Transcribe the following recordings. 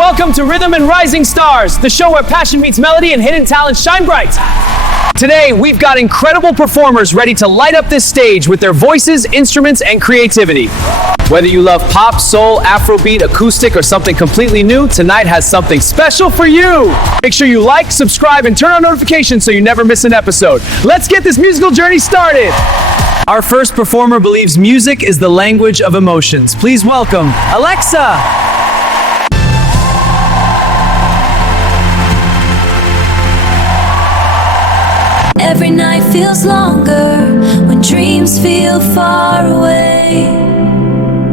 welcome to Rhythm and Rising Stars, the show where passion meets melody and hidden talents shine bright. Today, we've got incredible performers ready to light up this stage with their voices, instruments, and creativity. Whether you love pop, soul, Afrobeat, acoustic, or something completely new, tonight has something special for you. Make sure you like, subscribe, and turn on notifications so you never miss an episode. Let's get this musical journey started. Our first performer believes music is the language of emotions. Please welcome Alexa. Every night feels longer when dreams feel far away.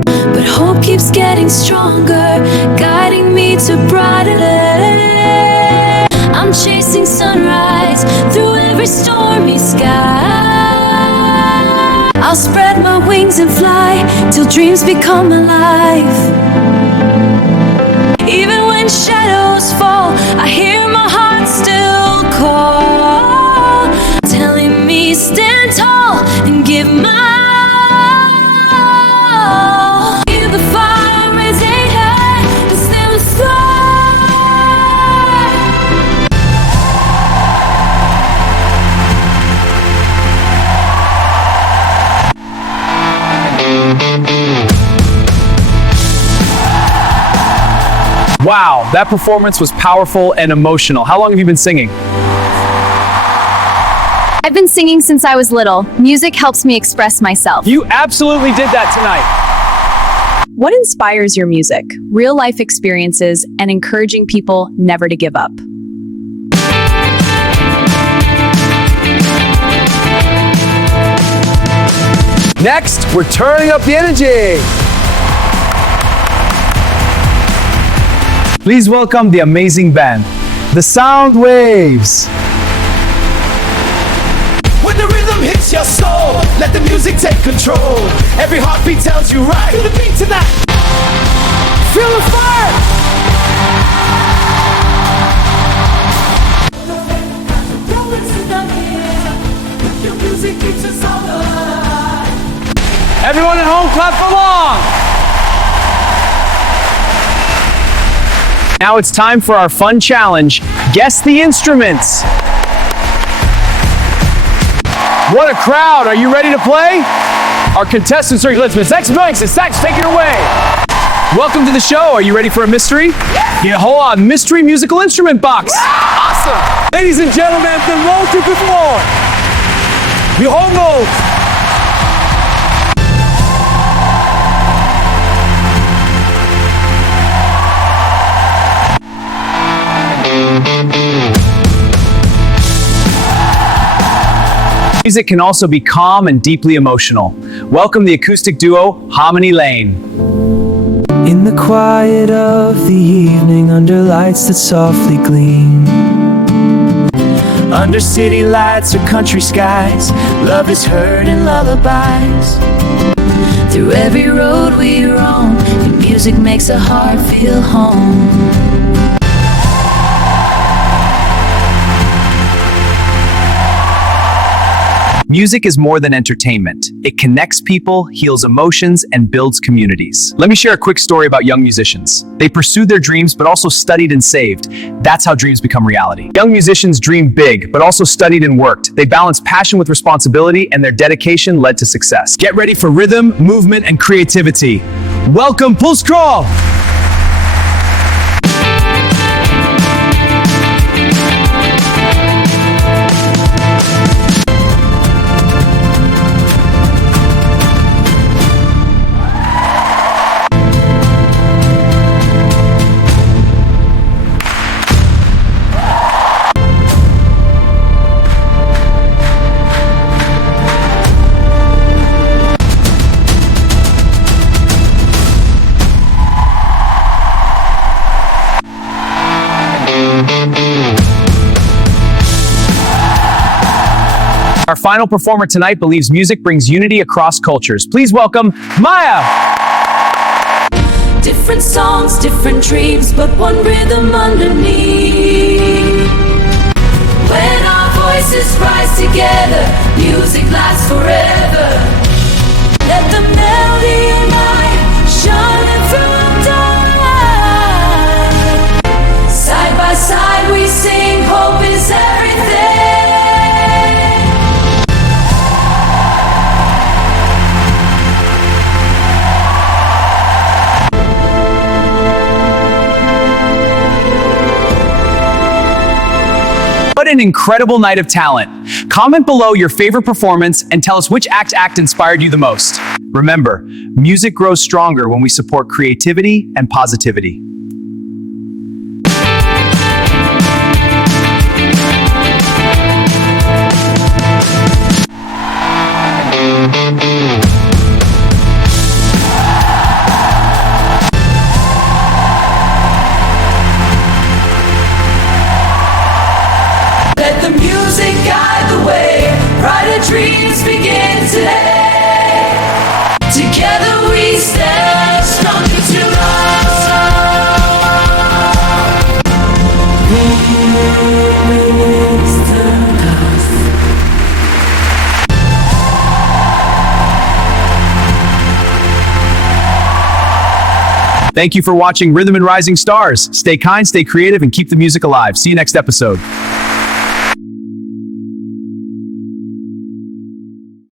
But hope keeps getting stronger, guiding me to brighter day. I'm chasing sunrise through every stormy sky. I'll spread my wings and fly till dreams become alive. Even when shadows fall, I hear my heart still call, stand tall and give my all. Feel the fire rising high and stand the Wow, that performance was powerful and emotional. How long have you been singing? I've been singing since I was little. Music helps me express myself. You absolutely did that tonight. What inspires your music? Real life experiences and encouraging people never to give up. Next, we're turning up the energy. Please welcome the amazing band, the Sound Waves. Hits your soul, let the music take control. Every heartbeat tells you right. Feel the beat tonight. Feel the fire. Your music keeps us all alive. Everyone at home, clap along. Now it's time for our fun challenge. Guess the instruments. What a crowd! Are you ready to play? Our contestants are, let's Sax, take it away. Welcome to the show. Are you ready for a mystery? Yeah, hold on. Mystery musical instrument box. Awesome. Ladies and gentlemen, the road to perform. The hongo. Music can also be calm and deeply emotional. Welcome the acoustic duo, Harmony Lane. In the quiet of the evening, under lights that softly gleam, under city lights or country skies, love is heard in lullabies. Through every road we roam, the music makes a heart feel home. Music is more than entertainment. It connects people, heals emotions, and builds communities. Let me share a quick story about young musicians. They pursued their dreams, but also studied and saved. That's how dreams become reality. Young musicians dreamed big, but also studied and worked. They balanced passion with responsibility, and their dedication led to success. Get ready for rhythm, movement, and creativity. Welcome, Pulse Crawl! Our final performer tonight believes music brings unity across cultures. Please welcome Maya. Different songs, different dreams, but one rhythm underneath. When our voices rise together, music lasts forever. Let the melody unite, shining through the dark. What an incredible night of talent. Comment below your favorite performance and tell us which act inspired you the most. Remember, music grows stronger when we support creativity and positivity. Let the music guide the way. Brighter dreams begin today. Together we stand stronger to rise. Thank you for watching Rhythm and Rising Stars. Stay kind, stay creative, and keep the music alive. See you next episode.